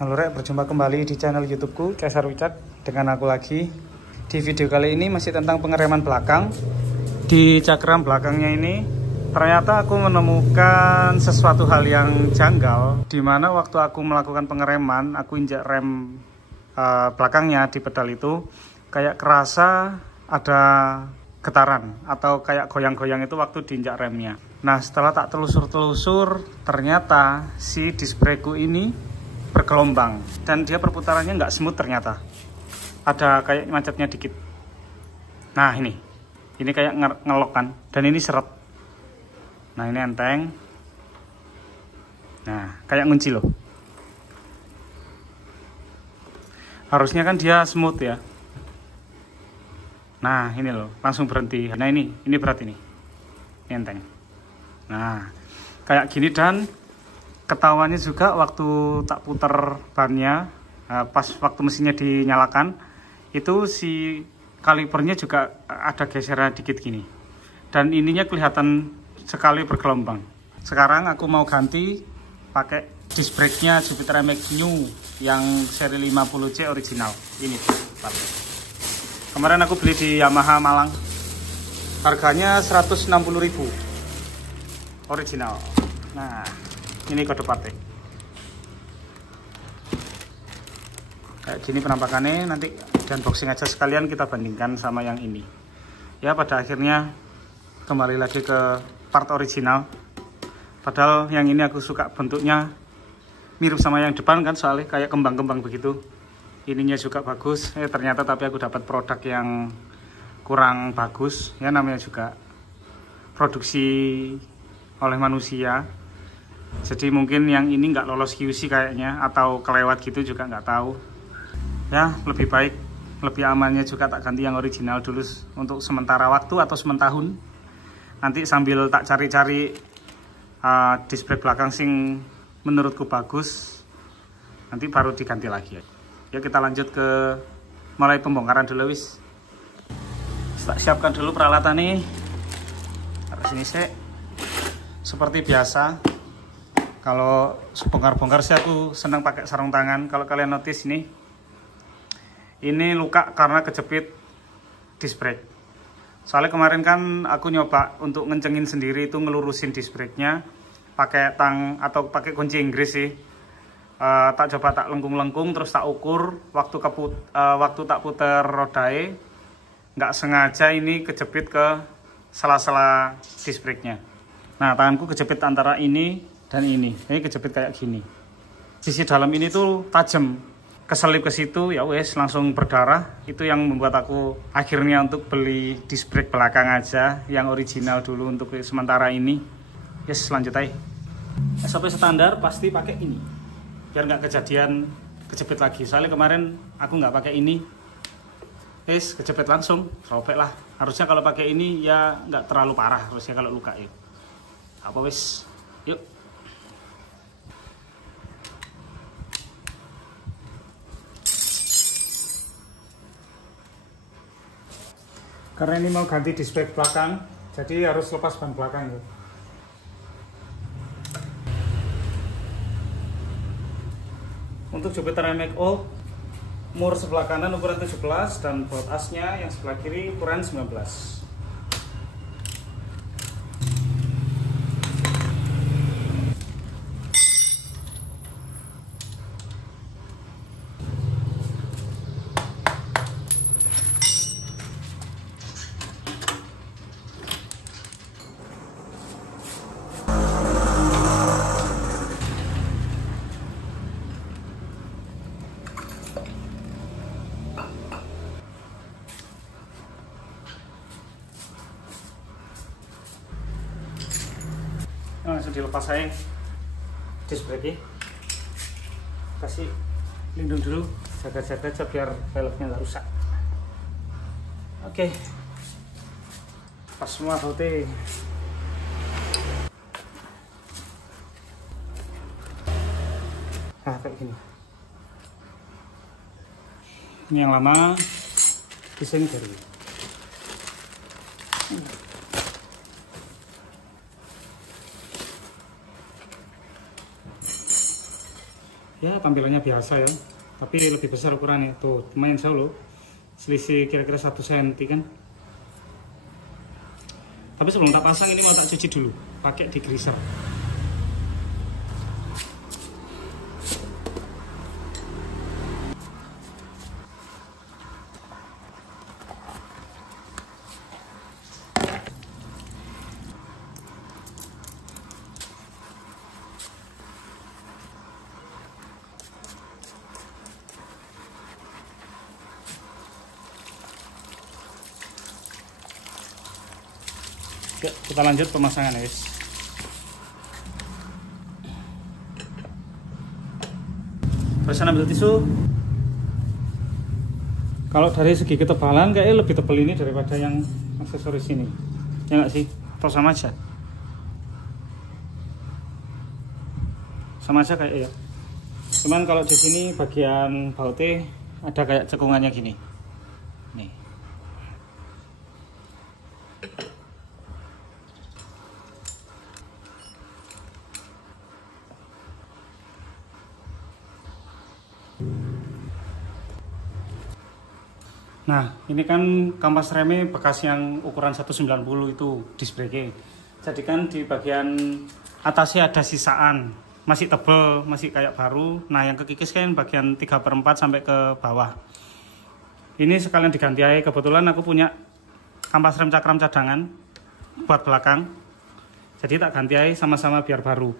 Halo Rek, berjumpa kembali di channel YouTubeku Caesar Wicak dengan aku lagi. Di video kali ini masih tentang pengereman belakang. Di cakram belakangnya ini ternyata aku menemukan sesuatu hal yang janggal, dimana waktu aku melakukan pengereman, aku injak rem belakangnya di pedal itu kayak kerasa ada getaran atau kayak goyang-goyang itu waktu diinjak remnya. Nah, setelah tak telusur-telusur, ternyata si disc brakeku ini bergelombang dan dia perputarannya nggak smooth, ternyata ada kayak macetnya dikit. Nah, ini kayak ngelok kan, dan ini seret. Nah, ini enteng. Nah, kayak ngunci loh. Harusnya kan dia smooth ya. Nah, ini loh, langsung berhenti. Nah, ini berat ini enteng. Nah, kayak gini, dan ketahuannya juga waktu tak putar bannya, pas waktu mesinnya dinyalakan, itu si kalipernya juga ada geseran dikit gini. Dan ininya kelihatan sekali bergelombang. Sekarang aku mau ganti pakai disc brake-nya Jupiter MX New yang seri 50C original. Ini kemarin aku beli di Yamaha Malang. Harganya 160.000 original. Nah, ini kode partnya kayak gini penampakannya. Nanti di unboxing aja sekalian, kita bandingkan sama yang ini ya. Pada akhirnya kembali lagi ke part original, padahal yang ini aku suka bentuknya mirip sama yang depan kan, soalnya kayak kembang-kembang begitu. Ininya juga bagus ternyata, tapi aku dapat produk yang kurang bagus ya. Namanya juga produksi oleh manusia, jadi mungkin yang ini nggak lolos QC kayaknya, atau kelewat gitu juga nggak tahu ya. Lebih baik, lebih amannya juga tak ganti yang original dulu untuk sementara waktu atau sementahun. Nanti sambil tak cari-cari disc brake belakang sing menurutku bagus, nanti baru diganti lagi ya. Ya, kita lanjut ke mulai pembongkaran dulu wis. Tak siapkan dulu peralatan nih. Taruh sini sih. Seperti biasa, kalau bongkar-bongkar sih aku senang pakai sarung tangan. Kalau kalian notice ini luka karena kejepit disc brake. Soalnya kemarin kan aku nyoba untuk ngencengin sendiri, itu ngelurusin disc brake-nya pakai tang atau pakai kunci Inggris sih. Tak coba tak lengkung-lengkung, terus tak ukur waktu tak putar rodai, nggak sengaja ini kejepit ke sela-sela disc brake-nya. Nah, tanganku kejepit antara ini dan ini kejepit kayak gini. Sisi dalam ini tuh tajam, keselip ke situ, ya wes langsung berdarah. Itu yang membuat aku akhirnya untuk beli disc brake belakang aja yang original dulu untuk sementara ini. Yes, lanjut aja. SOP standar pasti pakai ini biar nggak kejadian kejepit lagi. Soalnya kemarin aku nggak pakai ini, yes kejepit langsung robek lah. Harusnya kalau pakai ini ya nggak terlalu parah harusnya kalau luka ya. Apa wes, yuk. Karena ini mau ganti disc brake belakang, jadi harus lepas ban belakang ya. Untuk Jupiter MX Old, mur sebelah kanan ukuran 17 dan baut asnya yang sebelah kiri ukuran 19. Nah, langsung dilepas saya disc brake, kasih lindung dulu, jaga-jaga aja biar velgnya nggak rusak. Oke, pas semua bautnya. Nah, kayak gini. Ini yang lama, di sini baru. Ya tampilannya biasa ya, tapi lebih besar ukurannya. Tuh lumayan jauh loh, selisih kira-kira 1 cm kan. Tapi sebelum tak pasang ini mau tak cuci dulu pakai degreaser. Yuk, kita lanjut pemasangan guys. Terus ambil tisu. Kalau dari segi ketebalan kayaknya lebih tebal ini daripada yang aksesoris ini. Ya nggak sih? Atau sama aja? Sama aja kayak ya. Cuman kalau di sini bagian bautnya ada kayak cekungannya gini. Nih. Nah, ini kan kampas remnya bekas yang ukuran 190 itu disc brake. Jadi kan di bagian atasnya ada sisaan, masih tebel, masih kayak baru. Nah, yang kekikis kan bagian 3/4 sampai ke bawah. Ini sekalian diganti aja. Kebetulan aku punya kampas rem cakram cadangan buat belakang. Jadi tak ganti aja sama-sama biar baru.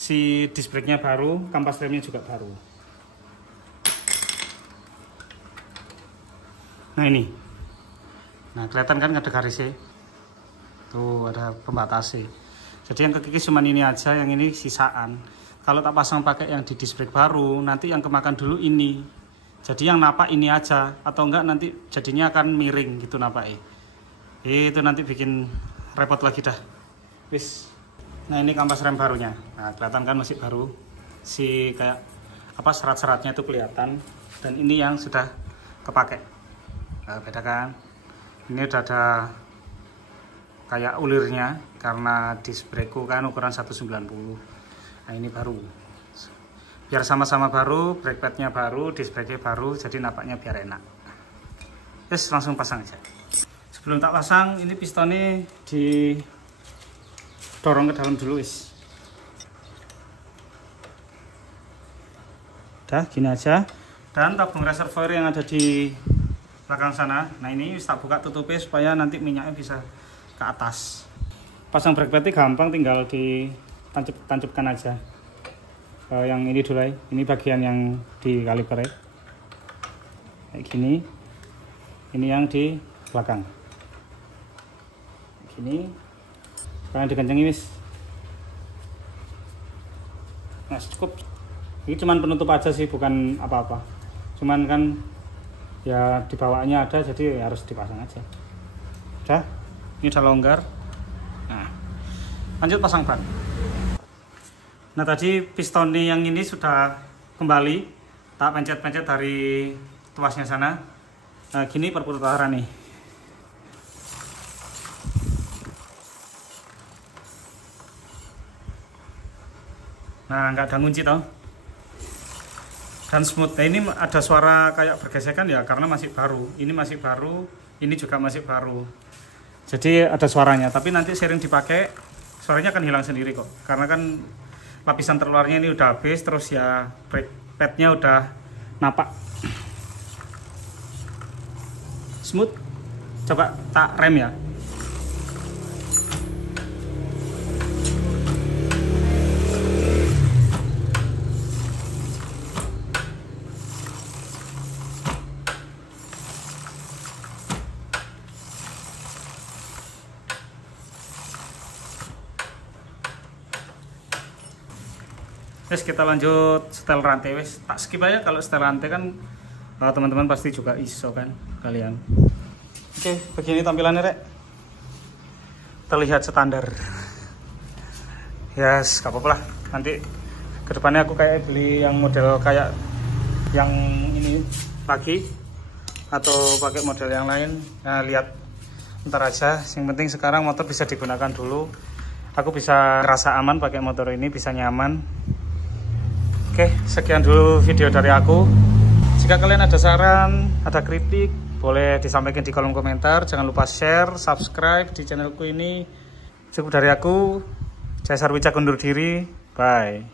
Si disc brake-nya baru, kampas remnya juga baru. Nah ini, nah kelihatan kan ada garisnya, tuh ada pembatasnya. Jadi yang kekikis cuma ini aja, yang ini sisaan. Kalau tak pasang pakai yang di disc brake baru, nanti yang kemakan dulu ini. Jadi yang napak ini aja, atau enggak nanti jadinya akan miring gitu napaknya. Itu nanti bikin repot lagi dah. Wis. Nah ini kampas rem barunya. Nah kelihatan kan masih baru, si kayak apa serat-seratnya itu kelihatan. Dan ini yang sudah kepakai. Nah, beda kan, ini udah ada kayak ulirnya karena disc brake kan ukuran 190. Nah ini baru, biar sama-sama baru, brake padnya baru, disc brake baru, jadi napaknya biar enak. Yes, langsung pasang aja. Sebelum tak pasang, ini pistonnya didorong ke dalam dulu wis. Udah gini aja. Dan tabung reservoir yang ada di belakang sana, nah ini tak buka tutupnya supaya nanti minyaknya bisa ke atas. Pasang brake pad gampang, tinggal ditancapkan aja. Yang ini dulu, ini bagian yang di kaliper kayak gini. Ini yang di belakang gini, kalian dikencengin wis. Nah cukup, ini cuman penutup aja sih, bukan apa-apa. Cuman kan ya di bawahnya ada, jadi harus dipasang aja. Udah, ini udah longgar. Nah, lanjut pasang ban. Nah tadi piston yang ini sudah kembali, tak pencet-pencet dari tuasnya sana. Nah gini perputaran nih. Nah nggak ada ngunci toh. Dan smooth. Nah, ini ada suara kayak bergesekan ya karena masih baru. Ini masih baru, ini juga masih baru. Jadi ada suaranya, tapi nanti sering dipakai suaranya akan hilang sendiri kok. Karena kan lapisan terluarnya ini udah habis, terus ya brake padnya udah napak. Smooth. Coba tak rem ya. Wes kita lanjut setel rantai wes. Tak skip aja, kalau setel rantai kan teman-teman pasti juga iso kan kalian. Oke, begini tampilannya rek. Terlihat standar. Yes, gak apa-apa lah. Nanti kedepannya aku kayak beli yang model kayak yang ini lagi, atau pakai model yang lain. Nah lihat ntar aja. Yang penting sekarang motor bisa digunakan dulu. Aku bisa ngerasa aman pakai motor ini, bisa nyaman. Oke, sekian dulu video dari aku. Jika kalian ada saran, ada kritik, boleh disampaikan di kolom komentar. Jangan lupa share, subscribe di channelku ini. Cukup dari aku. Saya Sarwicak undur diri. Bye.